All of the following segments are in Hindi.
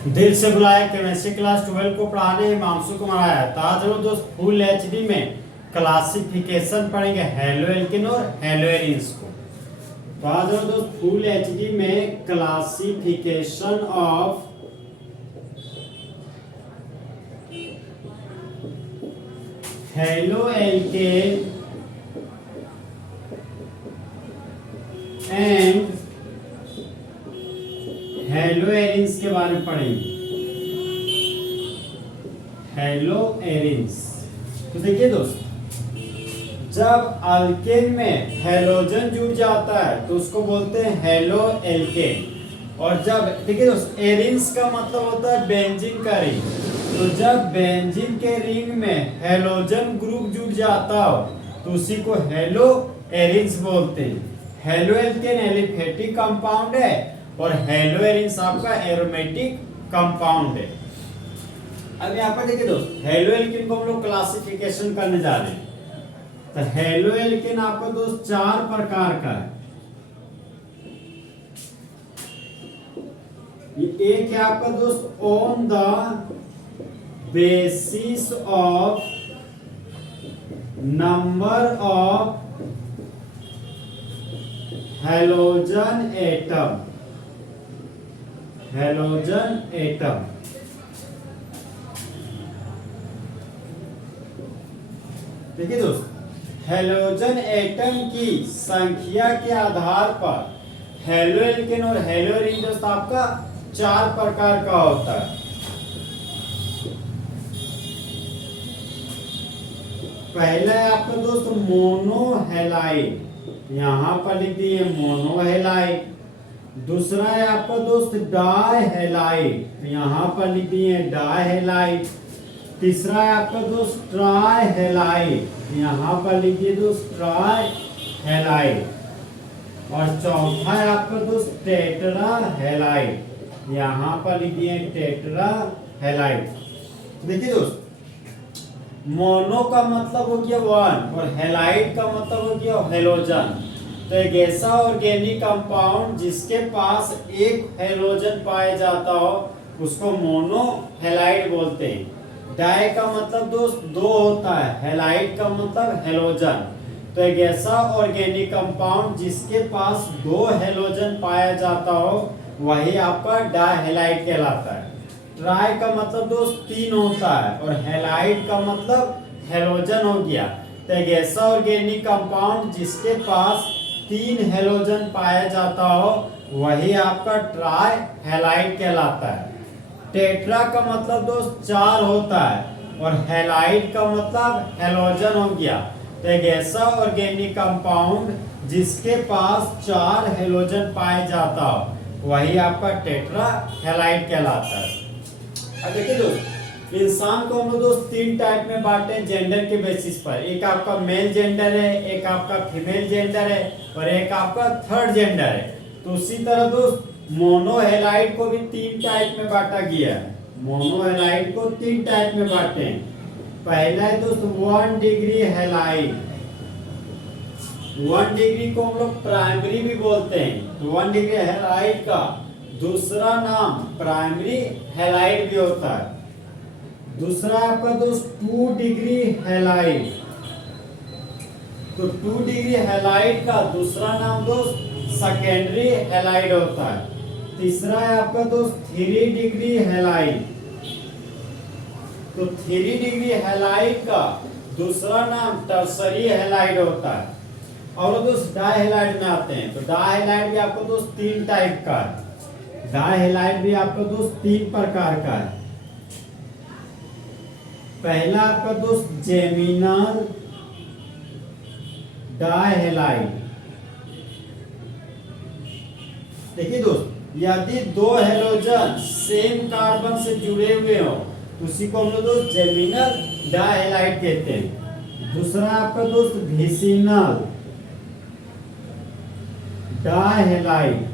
दिल से बुलाए केमिस्ट्री क्लास 12 को पढ़ाने हिमांशु कुमार आया। तो आज हम दोस्त फुल एचडी में क्लासिफिकेशन पढ़ेंगे हेलो एल्किन और हेलो एरिन्स को। तो आज हम दोस्त फुल एचडी में classification of halo alkane and hello arenes के बारे में पढ़ेंगे। हेलो एरिन्स, तो देखिए दोस्त, जब अल्केन में हेलोजन जुड़ जाता है तो उसको बोलते हैं हेलो एल्केन। और जब देखिए दोस्त, एरिन्स का मतलब होता है बेंजीन का रिंग। तो जब बेंजीन के रिंग में हेलोजन ग्रुप जुड़ जाता हो तो उसी को हेलो एरिन्स बोलते हैं। हेलो एल्केन एलिफेटिक कंपाउंड है और हेलो एरिन्स आपका एरोमेटिक कंपाउंड है। अब यहाँ पर देखिए दोस्त, हेलो एल्केन को हम लोग क्लासिफिकेशन करने जा रहे हैं। तो हेलो एल्केन आपका दोस्त 4 प्रकार का है। ये एक है आपका दोस्त on the basis of number of halogen atom. Halogen atom, देखिए दोस्त, हेलोजन एटम की संख्या के आधार पर हेलो एल्केन और हेलो एरिन दोस्त आपका 4 प्रकार का होता है। पहला है आपका दोस्त मोनोहेलाइड, यहां पर लिख दिए मोनोहेलाइड। दूसरा है आपका दोस्त डायहेलाइड, यहां पर लिख दिए डायहेलाइड। तीसरा है आपका दोस्त ट्राइहेलाइड, यहां पर लिख दिए दोस्त ट्राइहेलाइड। और चौथा है आपका दोस्त टेट्राहेलाइड, यहां पर लिख दिए टेट्राहेलाइड। देखिए दोस्त, मोनो का मतलब हो गया 1 और हेलाइड का मतलब हो गया हेलोजन। तो एक ऐसा ऑर्गेनिक कंपाउंड जिसके पास एक हेलोजन पाया जाता हो उसको मोनो हेलाइड बोलते हैं। डाई का मतलब दोस्त 2 होता है, हेलाइड का मतलब हेलोजन। तो एक ऐसा ऑर्गेनिक कंपाउंड जिसके पास 2 हेलोजन पाया जाता हो वही आपका डायहेलाइड कहलाता है। ट्राई का मतलब दोस्त 3 होता है और हेलाइड का मतलब हेलोजन हो गया। तो एक ऐसा ऑर्गेनिक कंपाउंड जिसके पास 3 हेलोजन पाया जाता हो वही आपका ट्राई हेलाइड कहलाता है। टेट्रा का मतलब दोस्त 4 होता है और हेलाइड का मतलब हेलोजन हो गया। तो एक ऐसा ऑर्गेनिक कंपाउंड जिसके पास 4 हेलोजन पाया जाता हो वही आपका टेट्रा हेलाइड कहलाता है। अब देखिए दोस्त, इंसान को हम लोग दोस्त 3 टाइप में बांटे हैं जेंडर के बेसिस पर। एक आपका मेल जेंडर है, एक आपका फीमेल जेंडर है और एक आपका थर्ड जेंडर है। तो उसी तरह दोस्त मोनोहेलाइड को भी 3 टाइप में बांटा गया है। मोनोहेलाइड को 3 टाइप में बांटे हैं। पहला है दोस्त 1 डिग्री हेलाइड। 1 डिग्री को हम लोग प्राइमरी भी बोलते हैं। तो 1 डिग्री हेलाइड का दूसरा नाम प्राइमरी हेलाइड भी होता है। दूसरा आपका दोस्त 2 डिग्री हेलाइड। तो 2 डिग्री हेलाइड का दूसरा नाम दोस्त सेकेंडरी हेलाइड होता है। तीसरा है आपका दोस्त 3 डिग्री हेलाइड। तो 3 डिग्री हेलाइड का दूसरा नाम टर्सरी हेलाइड होता है। और दोस्त डायहेलाइड में आते हैं। तो डायहेलाइड भी आपको दोस्त 3 टाइप का है। डायहेलाइड भी आपको दोस्त 3 प्रकार का है। पहला आपका दोस्त जेमिनल डायहेलाइड। देखिए दोस्त, यदि 2 हेलोजन सेम कार्बन से जुड़े हुए हो तो उसी को हम लोग दोस्त जेमिनल डायहेलाइड कहते हैं। दूसरा आपका दोस्त विसिनल डायहेलाइड।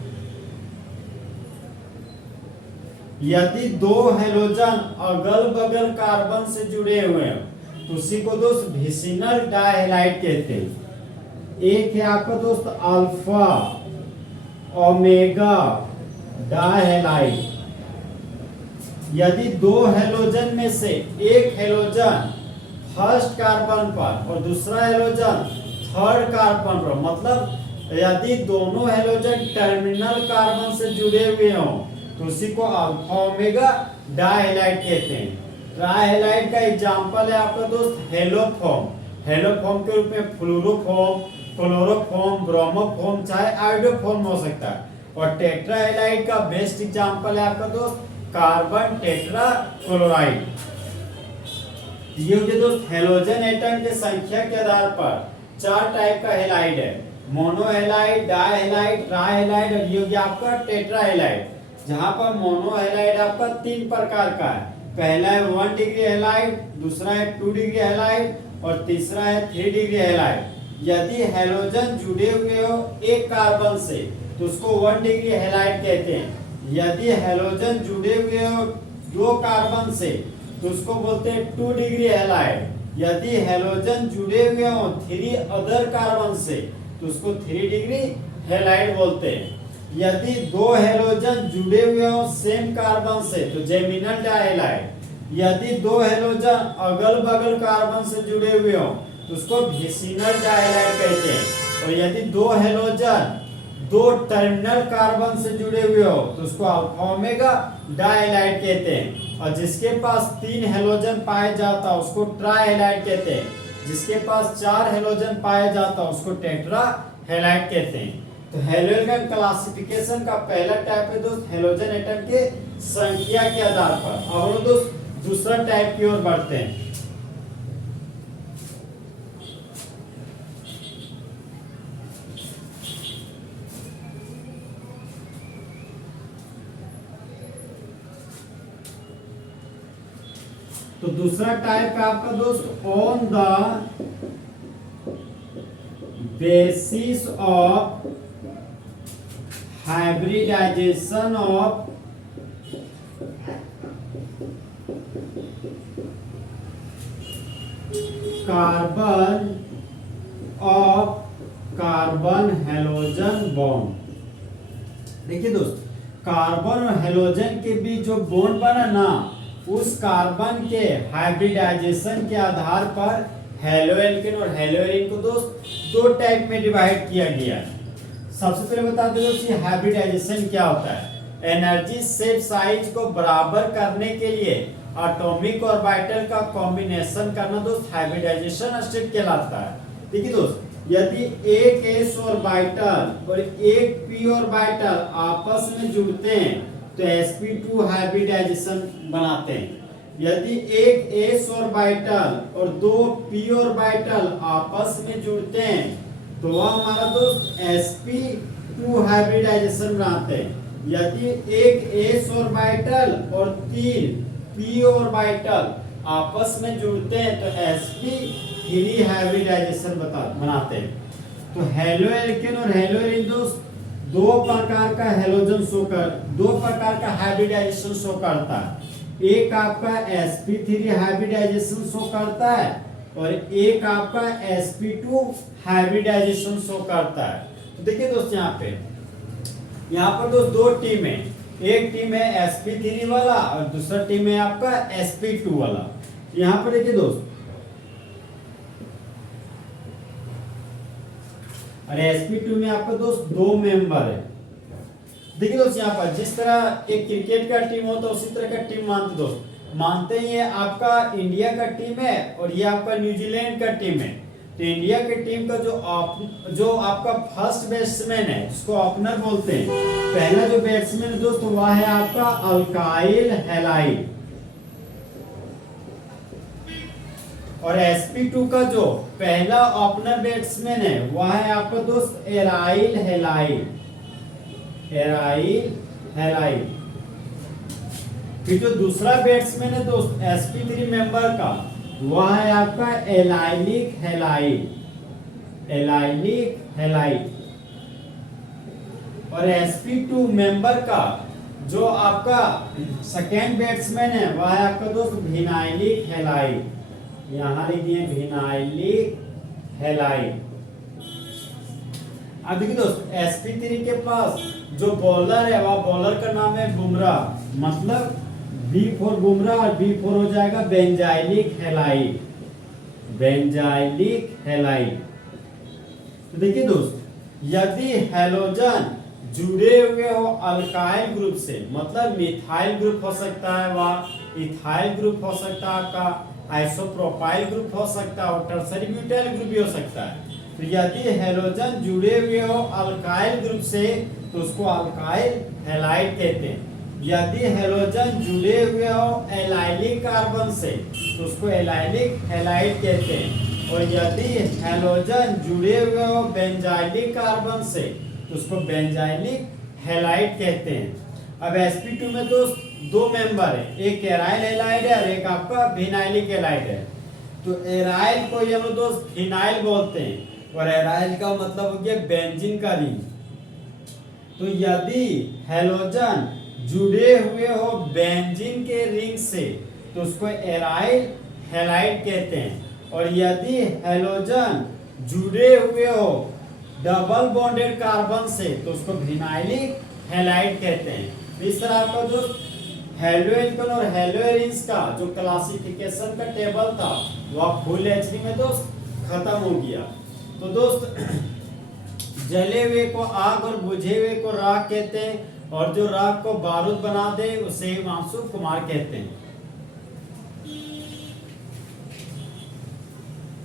यदि 2 हेलोजन अगल बगल कार्बन से जुड़े हुए हैं तो उसी को दोस्त विसिनल डायहेलाइड कहते हैं। एक है आपका दोस्त अल्फा ओमेगा डायहेलाइड। यदि दो हेलोजन में से एक हेलोजन फर्स्ट कार्बन पर और दूसरा हेलोजन थर्ड कार्बन पर, मतलब यदि दोनों हेलोजन टर्मिनल कार्बन से जुड़े हुए हों तो उसी को अल्फा ओमेगा डाइहैलाइड कहते हैं। ट्राइहैलाइड का एग्जांपल है आपका दोस्त हेलोफॉर्म। हेलोफॉर्म के रूप में फ्लोरोफॉर्म, क्लोरोफॉर्म, ब्रोमोफॉर्म चाहे आयोडोफॉर्म हो सकता है। और टेट्राहैलाइड का बेस्ट एग्जांपल है आपका दोस्त कार्बन टेट्रा क्लोराइड। ये हो गया दोस्त हेलोजन एटम के संख्या के आधार पर 4 टाइप का हेलाइड है, मोनोहेलाइड, डाइहेलाइड, ट्राइहेलाइड और ये हो गया आपका टेट्राहेलाइड। जहां पर मोनोहेलाइड आपका 3 प्रकार का है। पहला है 1 डिग्री हेलाइड, दूसरा है 2 डिग्री हेलाइड और तीसरा है 3 डिग्री हेलाइड। यदि हेलोजन जुड़े हुए हो एक कार्बन से तो उसको 1 डिग्री हेलाइड कहते हैं। यदि हेलोजन जुड़े हुए हो 2 कार्बन से तो उसको बोलते हैं 2 डिग्री हेलाइड। यदि हेलोजन जुड़े हुए हो 3 अदर कार्बन से तो उसको 3 डिग्री हेलाइड बोलते हैं। यदि 2 हेलोजन जुड़े हुए हो सेम कार्बन से तो जेमिनल डाइहेलाइड। यदि 2 हेलोजन अगल बगल कार्बन से जुड़े हुए हो तो उसको विसिनल डाइहेलाइड कहते हैं। और यदि 2 हेलोजन 2 टर्मिनल कार्बन से जुड़े हुए हो तो उसको अल्फा ओमेगा डाइहेलाइड कहते हैं। और जिसके पास 3 हेलोजन पाया जाता है उसको ट्राइहेलाइड कहते हैं। जिसके पास 4 हेलोजन पाया जाता है उसको टेट्रा हेलाइड कहते हैं। तो हेलोजन क्लासिफिकेशन का पहला टाइप है दोस्त हेलोजन एटम के संख्या के आधार पर। अब हम दोस्त दूसरा टाइप की ओर बढ़ते हैं। तो दूसरा टाइप है आपका दोस्त on the basis of hybridization of carbon of carbon halogen bond. देखिए दोस्त कार्बन और हेलोजन के बीच जो बॉन्ड बना ना उस कार्बन के हाइब्रिडाइजेशन के आधार पर हेलोएल्केन और हेलोएरिन को दोस्त 2 टाइप में डिवाइड किया गया है। सबसे पहले बता दें दोस्त ये हाइब्रिडाइजेशन क्या होता है। एनर्जी शेप साइज को बराबर करने के लिए एटॉमिक ऑर्बिटल का कॉम्बिनेशन करना दोस्त हाइब्रिडाइजेशन स्टेप कहलाता है। देखिए दोस्त यदि एक s ऑर्बिटल और एक p ऑर्बिटल आपस में जुड़ते हैं तो sp2 हाइब्रिडाइजेशन बनाते हैं। यदि एक s ऑर्बिटल और 2 p ऑर्बिटल आपस में जुड़ते हैं तो वह हमारा दोस्त sp2 हाइब्रिडाइजेशन बनाते हैं। यदि एक s ऑर्बिटल और 3 p ऑर्बिटल आपस में जुड़ते हैं तो sp3 हाइब्रिडाइजेशन बनाते हैं। तो हेलोएल्केन और हेलोएरिन दोस्त 2 प्रकार का हेलोजन शो कर 2 प्रकार का हाइब्रिडाइजेशन शो करता है। एक आपका sp3 हाइब्रिडाइजेशन शो करता है और एक आपका sp2 हाइब्रिडाइजेशन शो करता है। तो देखिए दोस्त यहाँ पर दोस्त 2 टीम है। एक टीम है sp3 वाला और दूसरा टीम है आपका sp2 वाला। यहाँ पर देखिए दोस्त और sp2 में आपका दोस्त 2 मेंबर है। देखिए दोस्त यहाँ पर जिस तरह एक क्रिकेट का टीम होता है उसी तरह का टीम मानते हैं। ये आपका इंडिया का टीम है और ये आपका न्यूजीलैंड का टीम है। तो इंडिया के टीम का जो आपका फर्स्ट बैट्समैन है जिसको ओपनर बोलते हैं, पहला जो बैट्समैन है दोस्त वह है आपका अल्काइल हैलाइड। और sp2 का जो पहला ओपनर बैट्समैन है वह है आपका दोस्त एराइल हैलाइड। फिर जो दूसरा बैट्समैन है दोस्त sp3 मेंबर का वह है आपका एलाइलिक हैलाइड। और sp2 मेंबर का जो आपका सेकेंड बैट्समैन है वह है आपका दोस्त विनाइलिक हैलाइड। यहाँ लिख दिए विनाइलिक हैलाइड। अब देखिए दोस्त sp3 के पास जो बॉलर है वह बॉलर का नाम है बुमराह। मतलब बी फॉर बुमराह और बी फॉर हो जाएगा बेंजाइलिक हैलाइड, बेंजाइलिक हैलाइड। तो देखिए दोस्त, यदि हैलोजन जुड़े हुए हो अल्काइल ग्रुप से, मतलब मिथाइल ग्रुप हो सकता है, वह इथाइल ग्रुप हो सकता है, आपका आइसोप्रोपाइल ग्रुप हो सकता है और टर्सरी ब्यूटाइल ग्रुप भी हो सकता है। तो यदि हैलोजन जुड़े हुए हो अल्काइल ग्रुप से तो उसको अल्काइल हैलाइड कहते हैं। यदि हैलोजन जुड़े हुए हो एलाइलिक कार्बन से तो उसको एलाइलिक हैलाइड कहते हैं। और यदि हैलोजन जुड़े हुए हो बेंजाइलिक कार्बन से तो उसको बेंजाइलिक हैलाइड कहते हैं। अब sp2 में दोस्त दो मेंबर है, एक एराइल हैलाइड है और एक आपका फिनाइलिक हैलाइड है। तो एराइल को हम दोस्त फिनाइल बोलते हैं और एराइल का मतलब हो गया बेंजीन का रिंग। तो यदि हैलोजन जुड़े हुए हो बेंजीन के रिंग से तो उसको एराइल हैलाइड कहते हैं। और यदि हैलोजन जुड़े हुए हो डबल बॉन्डेड कार्बन से तो उसको विनाइलिक हैलाइड कहते हैं। इस तरह आपका जो हैलोएल्केन और हैलोएरिन्स का जो क्लासिफिकेशन का टेबल था वह फुल एचडी में दोस्त खत्म हो गया। तो दोस्त जले हुए को आग और बुझे हुए को राख कहते हैं और जो राख को बारूद बना दे उसे हिमांशु कुमार कहते हैं।